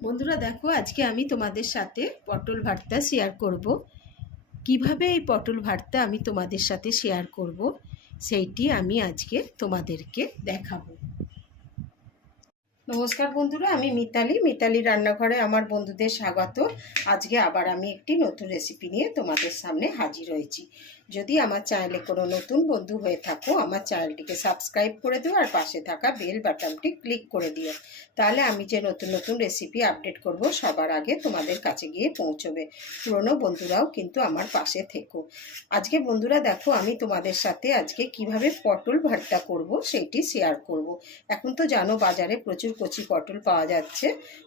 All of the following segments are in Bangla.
বন্ধুরা দেখো, আজকে আমি তোমাদের সাথে পটল ভর্তা শেয়ার করব। কিভাবে এই পটল ভর্তা আমি তোমাদের সাথে শেয়ার করব সেইটি আমি আজকে তোমাদেরকে দেখাবো। নমস্কার বন্ধুরা, আমি মিতালি রান্নাঘরে আমার বন্ধুদের স্বাগত। আজকে আবার আমি একটি নতুন রেসিপি নিয়ে তোমাদের সামনে হাজির হয়েছি। যদি আমার চ্যানেলে কোনো নতুন বন্ধু হয়ে থাকো, আমার চ্যানেলটিকে সাবস্ক্রাইব করে দিও আর পাশে থাকা বেল বাটনটি ক্লিক করে দিও। তাহলে আমি যে নতুন নতুন রেসিপি আপডেট করব সবার আগে তোমাদের কাছে গিয়ে পৌঁছবে। পুরনো বন্ধুরাও কিন্তু আমার পাশে থেকো। আজকে বন্ধুরা দেখো, আমি তোমাদের সাথে আজকে কিভাবে পটল ভর্তা করব সেইটি শেয়ার করব। এখন তো জানো বাজারে প্রচুর কচি পটল পাওয়া যাচ্ছে,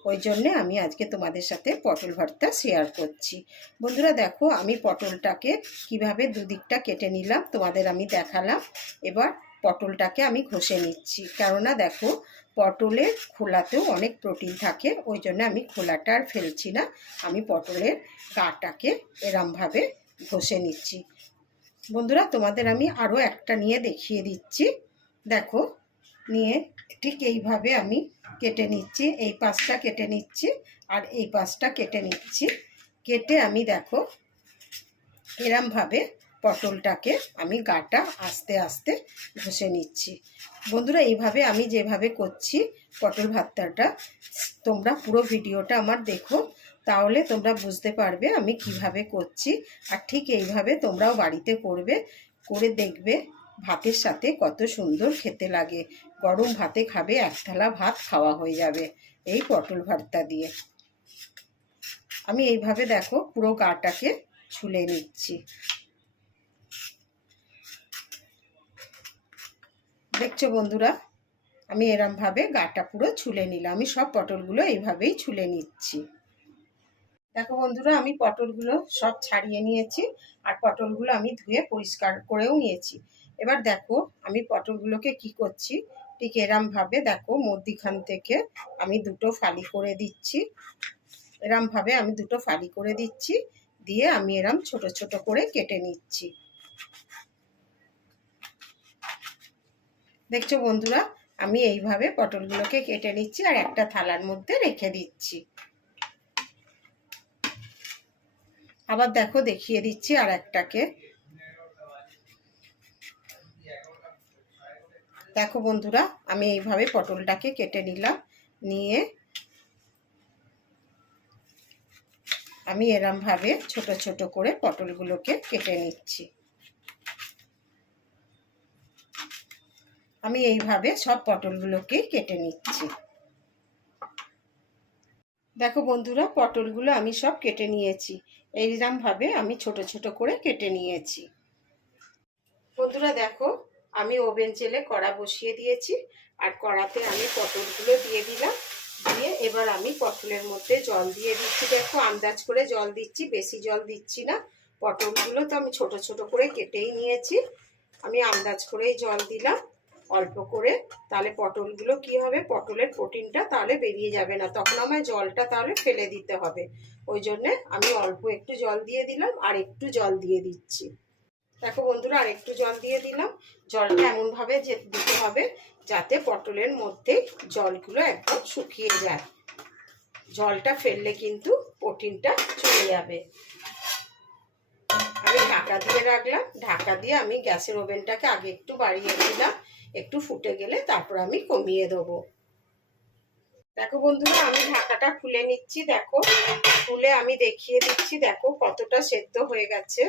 ওই জন্যে আমি আজকে তোমাদের সাথে পটল ভর্তা শেয়ার করছি। বন্ধুরা দেখো, আমি পটলটাকে কিভাবে দুদিকটা কেটে নিলাম তোমাদের আমি দেখালাম। এবার পটলটাকে আমি ঘষে নিচ্ছি, কেননা দেখো পটলের খোলাতেও অনেক প্রোটিন থাকে, ওই জন্য আমি খোলাটা আর ফেলছি না। আমি পটলের গাটাকে এরমভাবে ঘষে নিচ্ছি। বন্ধুরা তোমাদের আমি আরও একটা নিয়ে দেখিয়ে দিচ্ছি। দেখো, নিয়ে ঠিক এইভাবে আমি কেটে নিচ্ছি, এই পাশটা কেটে নিচ্ছি আর এই পাশটা কেটে নিচ্ছি। কেটে আমি দেখো এরমভাবে পটলটাকে আমি গাটা আস্তে আস্তে ঘষে নিচ্ছি। বন্ধুরা এইভাবে আমি যেভাবে করছি পটল ভর্তাটা, তোমরা পুরো ভিডিওটা আমার দেখো, তাহলে তোমরা বুঝতে পারবে আমি কিভাবে করছি। আর ঠিক এইভাবে তোমরাও বাড়িতে করবে, করে দেখবে ভাতের সাথে কত সুন্দর খেতে লাগে। গরম ভাতে খাবে, এক থালা ভাত খাওয়া হয়ে যাবে এই পটল ভর্তা দিয়ে। আমি এইভাবে দেখো পুরো গাটাকে ছুলে নিচ্ছি। দেখছো বন্ধুরা, আমি এরমভাবে গাটা পুরো ছুলে নিলাম। আমি সব পটলগুলো এইভাবেই ছুলে নিচ্ছি। দেখো বন্ধুরা, আমি পটলগুলো সব ছাড়িয়ে নিয়েছি আর পটলগুলো আমি ধুয়ে পরিষ্কার করেও নিয়েছি। এবার দেখো আমি পটলগুলোকে কি করছি, ঠিক এরমভাবে দেখো মধ্যিখান থেকে আমি দুটো ফালি করে দিচ্ছি। এরমভাবে আমি দুটো ফালি করে দিচ্ছি, দিয়ে আমি এরম ছোট ছোট করে কেটে নিচ্ছি। দেখছো বন্ধুরা, আমি এইভাবে পটলগুলোকে কেটে নিচ্ছি আর একটা থালার মধ্যে রেখে দিচ্ছি। আবার দেখো দেখিয়ে দিচ্ছি আর একটাকে। দেখো বন্ধুরা, আমি এইভাবে পটলটাকে কেটে নিলাম, নিয়ে আমি এরমভাবে ছোট ছোট করে পটলগুলোকে কেটে নিচ্ছি। আমি এইভাবে সব পটলগুলোকেই কেটে নিচ্ছি। দেখো বন্ধুরা, পটলগুলো আমি সব কেটে নিয়েছি। এইরকমভাবে আমি ছোট ছোট করে কেটে নিয়েছি। বন্ধুরা দেখো, আমি ওভেন জেলে কড়া বসিয়ে দিয়েছি আর কড়াতে আমি পটলগুলো দিয়ে দিলাম। দিয়ে এবার আমি পটলের মধ্যে জল দিয়ে দিচ্ছি। দেখো আন্দাজ করে জল দিচ্ছি, বেশি জল দিচ্ছি না। পটলগুলো তো আমি ছোট ছোট করে কেটেই নিয়েছি, আমি আন্দাজ করেই জল দিলাম অল্প করে। তাহলে পটলগুলো কি হবে, পটলের প্রোটিনটা তাহলে বেরিয়ে যাবে না, তখন আমায় জলটা তাহলে ফেলে দিতে হবে। ওই জন্যে আমি অল্প একটু জল দিয়ে দিলাম আর একটু জল দিয়ে দিচ্ছি। দেখো বন্ধুরা, আর একটু জল দিয়ে দিলাম। জলটা এমনভাবে দিতে হবে যাতে পটলের মধ্যে জলগুলো একদম শুকিয়ে যায়। জলটা ফেললে কিন্তু প্রোটিনটা চলে যাবে। আমি ঢাকা দিয়ে রাখলাম, ঢাকা দিয়ে আমি গ্যাসের ওভেনটাকে আগে একটু বাড়িয়ে দিলাম, একটু ফুটে গেলে তারপর আমি কমিয়ে দেবো। দেখো বন্ধুরা, আমি ঢাকাটা খুলে নিচ্ছি। দেখো খুলে আমি দেখিয়ে দিচ্ছি, দেখো কতটা সেদ্ধ হয়ে গেছে।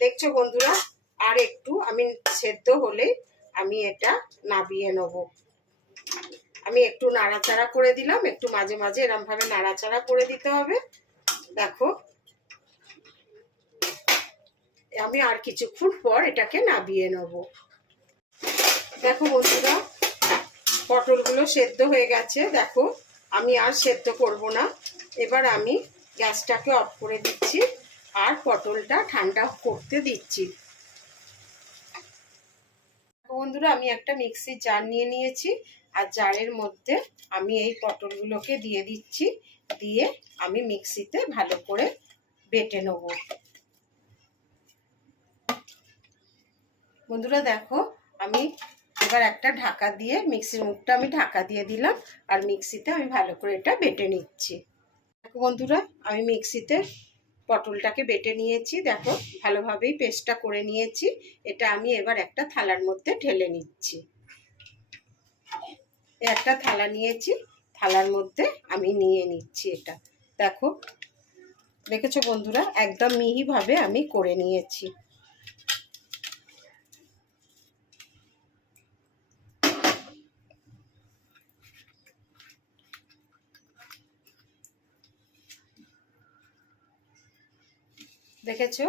দেখছো বন্ধুরা, আর একটু আমি সেদ্ধ হলে আমি এটা নাবিয়ে নেব। আমি একটু নাড়াচাড়া করে দিলাম, একটু মাঝে মাঝে এরমভাবে নাড়াচাড়া করে দিতে হবে। দেখো আমি আর কিছুক্ষণ পর এটাকে নাবিয়ে নেব। দেখো বন্ধুরা, পটলগুলো সেদ্ধ হয়ে গেছে। দেখো আমি আর সেদ্ধ করব না, এবার আমি গ্যাসটাকে অফ করে দিচ্ছি আর পটলটা ঠান্ডা করতে দিচ্ছি। বন্ধুরা, আমি একটা মিক্সির জার নিয়ে নিয়েছি আর জারের মধ্যে আমি এই পটলগুলোকে দিয়ে দিচ্ছি, দিয়ে আমি মিক্সিতে ভালো করে বেটে নেব। বন্ধুরা দেখো, আমি এবার একটা ঢাকা দিয়ে মিক্সির মুখটা আমি ঢাকা দিয়ে দিলাম, আর মিক্সিতে আমি ভালো করে এটা বেটে নিচ্ছি। দেখো বন্ধুরা, আমি মিক্সিতে পটলটাকে বেটে নিয়েছি, দেখো ভালোভাবেই পেস্টটা করে নিয়েছি। এটা আমি এবার একটা থালার মধ্যে ঢেলে নিচ্ছি। একটা থালা নিয়েছি, থালার মধ্যে আমি নিয়ে নিচ্ছি এটা। দেখো দেখেছো বন্ধুরা, একদম মিহিভাবে আমি করে নিয়েছি। দেখেছো?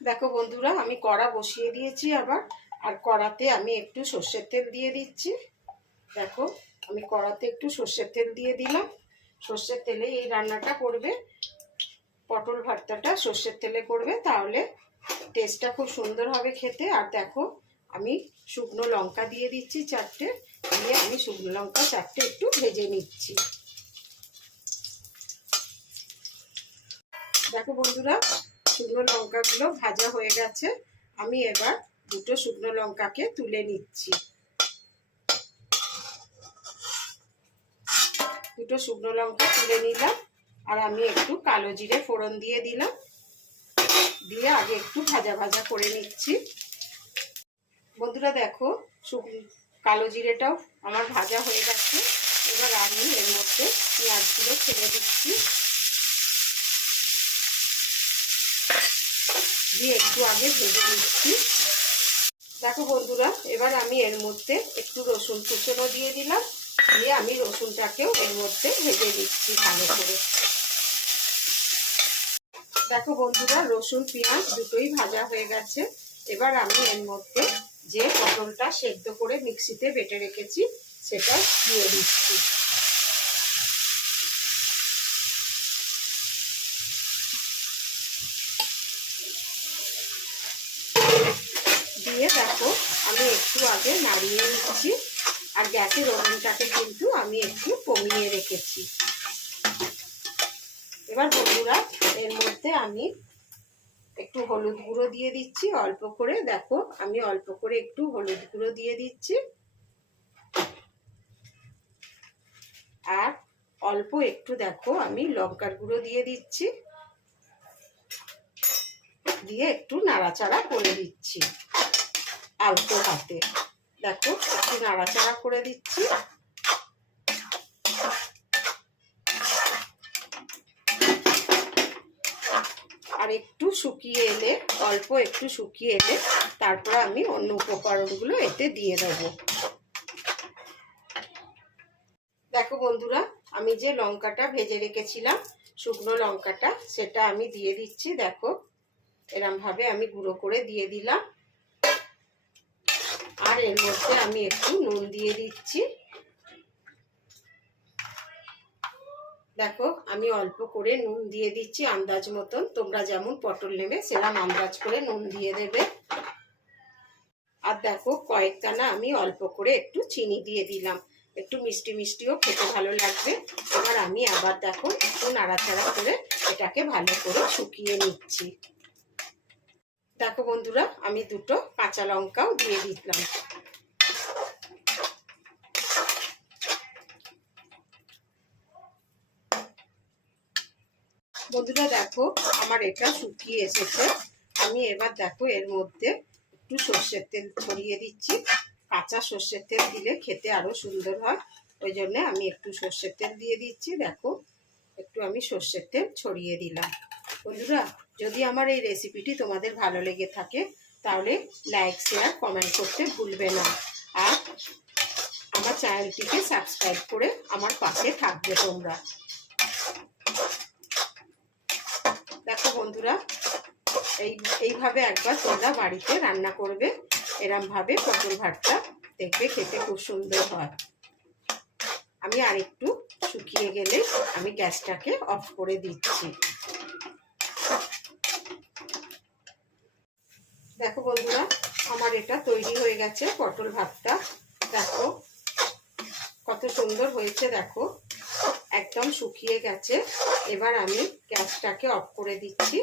দেখো বন্ধুরা, আমি কড়া বসিয়ে দিয়েছি আবার, আর কড়াতে আমি একটু সর্ষের তেল দিয়ে দিচ্ছি। দেখো আমি কড়াতে একটু সর্ষের তেল দিয়ে দিলাম। সর্ষের তেলে এই রান্নাটা করবে, পটল ভর্তাটা সর্ষের তেলে করবে, তাহলে টেস্টটা খুব সুন্দর হবে খেতে। আর দেখো আমি শুকনো লঙ্কা দিয়ে দিচ্ছি 4টে, দিয়ে আমি শুকনো লঙ্কা 4টে একটু ভেজে নিচ্ছি। দেখো বন্ধুরা, শুকনো লঙ্কাগুলো ভাজা হয়ে গেছে। আমি এবার দুটো শুকনো লঙ্কাকে তুলে নিচ্ছি। দুটো শুকনো লঙ্কা তুলে নিলাম, আর আমি একটু কালো জিরে ফোড়ন দিয়ে দিলাম, দিয়ে আগে একটু ভাজা ভাজা করে নিচ্ছি। বন্ধুরা দেখো, কালো জিরেটাও আমার ভাজা হয়ে গেছে। এবার আমি এর মধ্যে পেঁয়াজগুলো ছেড়ে দিচ্ছি, দিয়ে একটু আগে ভেজে নিচ্ছি। দেখো বন্ধুরা, এবার আমি এর মধ্যে একটু রসুন কুচনো দিয়ে দিলাম, দিয়ে আমি রসুনটাকেও এর মধ্যে ভেজে দিচ্ছি ভালো করে। দেখো বন্ধুরা, রসুন পেঁয়াজ দুটোই ভাজা হয়ে গেছে। এবার আমি এর মধ্যে যে পটলটা সেদ্ধ করে মিক্সিতে বেটে রেখেছি সেটা দিয়ে দিচ্ছি। দিয়ে দেখো আমি একটু আগে নাড়িয়ে নিচ্ছি, আর গ্যাসের ওভেনটাকে কিন্তু আমি একটু কমিয়ে রেখেছি। এবার বন্ধুরা, এর মধ্যে আমি একটু হলুদ গুঁড়ো দিয়ে দিচ্ছি অল্প করে। দেখো আমি অল্প করে একটু হলুদ গুঁড়ো দিয়ে দিচ্ছি, আর অল্প একটু দেখো আমি লঙ্কার গুঁড়ো দিয়ে দিচ্ছি, দিয়ে একটু নাড়াচাড়া করে দিচ্ছি আলতো হাতে। দেখো একটু নাড়াচাড়া করে দিচ্ছি। আর একটু শুকিয়ে এলে, অল্প একটু শুকিয়ে এলে তারপর আমি অন্য উপকরণগুলো এতে দিয়ে দেবো। দেখো বন্ধুরা, আমি যে লঙ্কাটা ভেজে রেখেছিলাম শুকনো লঙ্কাটা, সেটা আমি দিয়ে দিচ্ছি। দেখো এরম ভাবে আমি গুঁড়ো করে দিয়ে দিলাম, আর এর মধ্যে আমি একটু নুন দিয়ে দিচ্ছি। দেখো আমি অল্প করে নুন দিয়ে দিচ্ছি আন্দাজ মতন, তোমরা যেমন পটল নেবে সেরকম আন্দাজ করে নুন দিয়ে দেবে। আর দেখো কয়েকদানা আমি অল্প করে একটু চিনি দিয়ে দিলাম, একটু মিষ্টি মিষ্টিও খেতে ভালো লাগবে। এবার আমি আবার দেখো একটু নাড়াচাড়া করে এটাকে ভালো করে শুকিয়ে নিচ্ছি। দেখো বন্ধুরা, আমি দুটো কাঁচা লঙ্কাও দিয়ে দিলাম। বন্ধুরা দেখো আমার এটা শুকিয়ে এসেছে। আমি এবার দেখো এর মধ্যে একটু সর্ষের তেল ছড়িয়ে দিচ্ছি। কাঁচা সর্ষের তেল দিলে খেতে আরো সুন্দর হয়, ওই জন্য আমি একটু সর্ষের তেল দিয়ে দিচ্ছি। দেখো একটু আমি সর্ষের তেল ছড়িয়ে দিলাম। বন্ধুরা, যদি আমার এই রেসিপিটি তোমাদের ভালো লেগে থাকে তাহলে লাইক শেয়ার কমেন্ট করতে ভুলবে না, আর আমার চ্যানেলটিকে সাবস্ক্রাইব করে আমার পাশে থাকবে তোমরা। দেখো বন্ধুরা, এইভাবে একবার তোমরা বাড়িতে রান্না করবে, এরম ভাবে পটল ভর্তা, দেখবে খেতে খুব সুন্দর হয়। আমি আরেকটু শুকিয়ে গেলে আমি গ্যাসটাকে অফ করে দিচ্ছি। দেখো বন্ধুরা, আমার এটা তৈরি হয়ে গেছে পটল ভর্তা। দেখো কত সুন্দর হয়েছে, দেখো একদম শুকিয়ে গেছে। এবার আমি গ্যাসটাকে অফ করে দিচ্ছি,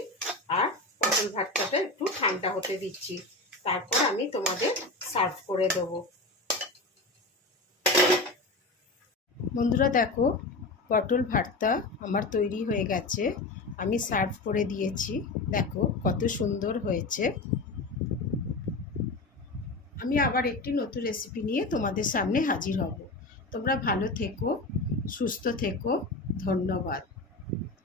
আর পটল ভর্তাটা একটু ঠান্ডা হতে দিচ্ছি, তারপর আমি তোমাদের সার্ভ করে দেবো। বন্ধুরা দেখো, পটল ভর্তা আমার তৈরি হয়ে গেছে, আমি সার্ভ করে দিয়েছি। দেখো কত সুন্দর হয়েছে। আমি আবার একটি নতুন রেসিপি নিয়ে তোমাদের সামনে হাজির হব। তোমরা ভালো থেকো, সুস্থ থেকো। ধন্যবাদ।